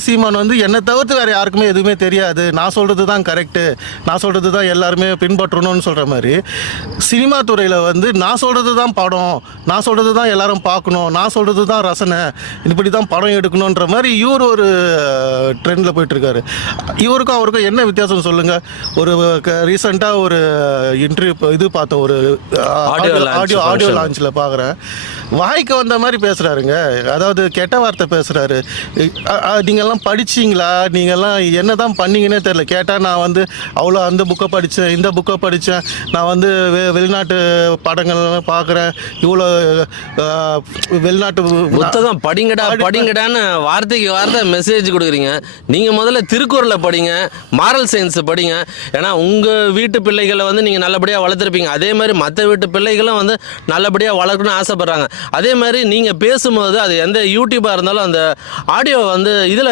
சீமான் வந்து என்னை தவிர்த்து வேற யாருக்குமே எதுவுமே தெரியாது. நான் சொல்றது தான் கரெக்டு நான் சொல்றது தான் எல்லாருமே பின்பற்றணும்னு சொல்ற மாதிரி. சினிமா துறையில் வந்து நான் சொல்றது தான் படம். நான் சொல்றது தான் எல்லாரும் பார்க்கணும். நான் சொல்றது தான் ரசனை. இப்படி தான் படம் எடுக்கணுன்ற மாதிரி இவர் ஒரு ட்ரெண்டில் போயிட்டு இருக்காரு இவருக்கும் அவருக்கும் என்ன வித்தியாசம் சொல்லுங்க? ஒரு ரீசெண்டாக ஒரு இன்டர்வியூ இது பார்த்தோம் ஒரு ஆடியோ ஆடியோ. லான்ச்சில் பார்க்குறேன். வாய்க்கு வந்த மாதிரி பேசுகிறாருங்க அதாவது கெட்ட வார்த்தை பேசுகிறாரு நீங்கள்லாம் படிச்சீங்களா? நீங்கள்லாம் என்ன தான் பண்ணீங்கன்னே தெரில கேட்டால் நான் வந்து அவ்வளோ அந்த புக்கை படித்தேன் இந்த புக்கை படித்தேன் நான் வந்து வெ வெளிநாட்டு படங்கள்லாம் பார்க்குறேன். இவ்வளோ வெளிநாட்டு புத்தகம் படிங்கடா படிங்கடான்னு வார்த்தைக்கு வார்த்தை மெசேஜ் கொடுக்குறீங்க. நீங்கள் முதல்ல திருக்குறளை படிங்க மாரல் சயின்ஸ் படிங்க. ஏன்னா உங்கள் வீட்டு பிள்ளைகளை வந்து நீங்கள் நல்லபடியாக வளர்த்துருப்பீங்க. அதே மாதிரி மற்ற வீட்டு பிள்ளைகளும் வந்து நல்லபடியாக வளர்க்கணும்னு ஆசைப்பட்றாங்க. அதே மாதிரி நீங்கள் பேசும்போது அது எந்த யூடியூப்பாக இருந்தாலும் அந்த ஆடியோ வந்து இதில்